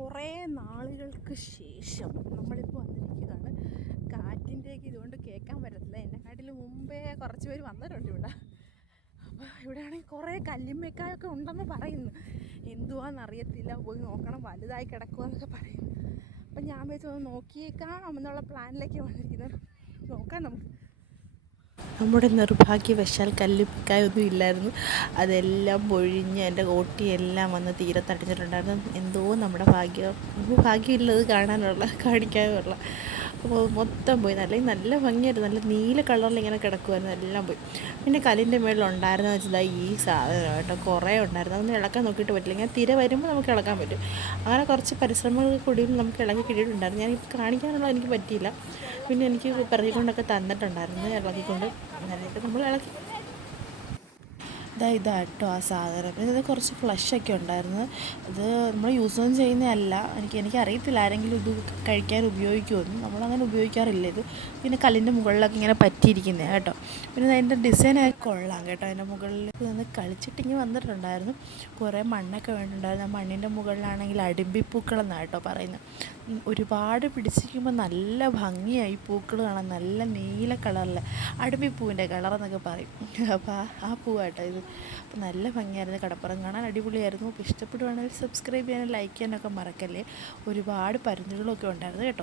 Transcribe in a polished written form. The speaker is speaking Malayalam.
കുറേ നാളുകൾക്ക് ശേഷം നമ്മളിപ്പോൾ വന്നിരിക്കുകയാണ്. കാറ്റിൻ്റെയൊക്കെ ഇതുകൊണ്ട് കേൾക്കാൻ പറ്റത്തില്ല. എന്നെക്കാട്ടിലും മുമ്പേ കുറച്ച് പേര് വന്നിട്ടുണ്ട് ഇവിടെ. അപ്പോൾ ഇവിടെയാണെങ്കിൽ കുറേ കല്ലിമ്മക്കായൊക്കെ ഉണ്ടെന്ന് പറയുന്നു. എന്തുവാണെന്നറിയത്തില്ല, പോയി നോക്കണം, വലുതായി കിടക്കുമെന്നൊക്കെ പറയുന്നു. അപ്പം ഞാൻ വെച്ചൊന്ന് നോക്കിയേക്കാം എന്നുള്ള പ്ലാനിലേക്ക് വന്നിരിക്കുന്നത്. നോക്കാം നമുക്ക്. നമ്മുടെ നിർഭാഗ്യവശാൽ കല്ലിപ്പിക്കായൊന്നും ഇല്ലായിരുന്നു. അതെല്ലാം പൊഴിഞ്ഞ് എൻ്റെ ഓട്ടിയെല്ലാം വന്ന് തീരത്തടിഞ്ഞിട്ടുണ്ടായിരുന്നു. എന്തോ നമ്മുടെ ഭാഗ്യമില്ലത് കാണിക്കാനുള്ള. അപ്പോൾ മൊത്തം പോയി. നല്ല ഭംഗിയായിരുന്നു. നല്ല നീല കളറിൽ ഇങ്ങനെ കിടക്കുമായിരുന്നു. എല്ലാം പോയി. പിന്നെ കല്ലിൻ്റെ മുകളിലുണ്ടായിരുന്നെന്ന് വെച്ചാൽ ഈ സാധനം കേട്ടോ, കുറേ ഉണ്ടായിരുന്നു. അതൊന്നും ഇളക്കാൻ നോക്കിയിട്ട് പറ്റില്ല. ഇങ്ങനെ തിര വരുമ്പോൾ നമുക്ക് ഇളക്കാൻ പറ്റും. അങ്ങനെ കുറച്ച് പരിശ്രമങ്ങൾക്ക് കൂടി നമുക്ക് ഇളക്കി കിട്ടിയിട്ടുണ്ടായിരുന്നു. ഞാൻ കാണിക്കാനുള്ള എനിക്ക് പറ്റിയില്ല. പിന്നെ എനിക്ക് പിറകിക്കൊണ്ടൊക്കെ തന്നിട്ടുണ്ടായിരുന്നു ഇളക്കിക്കൊണ്ട്. അങ്ങനെയൊക്കെ നമ്മൾ ഇളക്കി. ഇതാട്ടോ ആ സാധനം. ഇത് കുറച്ച് ഫ്ലഷൊക്കെ ഉണ്ടായിരുന്നു. ഇത് നമ്മൾ യൂസൊന്നും ചെയ്യുന്നതല്ല. എനിക്കറിയത്തില്ല ആരെങ്കിലും ഇത് കഴിക്കാൻ ഉപയോഗിക്കുമെന്ന്. നമ്മളങ്ങനെ ഉപയോഗിക്കാറില്ല ഇത്. പിന്നെ കല്ലിൻ്റെ മുകളിലൊക്കെ ഇങ്ങനെ പറ്റിയിരിക്കുന്നത് കേട്ടോ. പിന്നെ അതിൻ്റെ ഡിസൈനൊക്കെ കൊള്ളാം കേട്ടോ. അതിൻ്റെ മുകളിൽ നിന്ന് കളിച്ചിട്ടിങ്ങനെ വന്നിട്ടുണ്ടായിരുന്നു. കുറേ മണ്ണൊക്കെ വേണ്ടിയിട്ടുണ്ടായിരുന്നു. ആ മണ്ണിൻ്റെ മുകളിലാണെങ്കിൽ അടിമ്പിപ്പൂക്കളെന്നാണ് കേട്ടോ പറയുന്നത്. ഒരുപാട് പിടിച്ചിരിക്കുമ്പോൾ നല്ല ഭംഗിയായി പൂക്കൾ കാണാൻ. നല്ല നീല കളറിൽ അടിമ്പിപ്പൂവിൻ്റെ കളറെന്നൊക്കെ പറയും. അപ്പോൾ ആ പൂവാട്ടോ ഇത്. അപ്പോൾ നല്ല ഭംഗിയായിരുന്നു. കടപ്പുറം കാണാൻ അടിപൊളിയായിരുന്നു. അപ്പോൾ ഇഷ്ടപ്പെടുവാണെങ്കിൽ സബ്സ്ക്രൈബ് ചെയ്യാനും ലൈക്ക് ചെയ്യാനൊക്കെ മറക്കല്ലേ. ഒരുപാട് പരുന്തുകളൊക്കെ ഉണ്ടായിരുന്നു കേട്ടോ.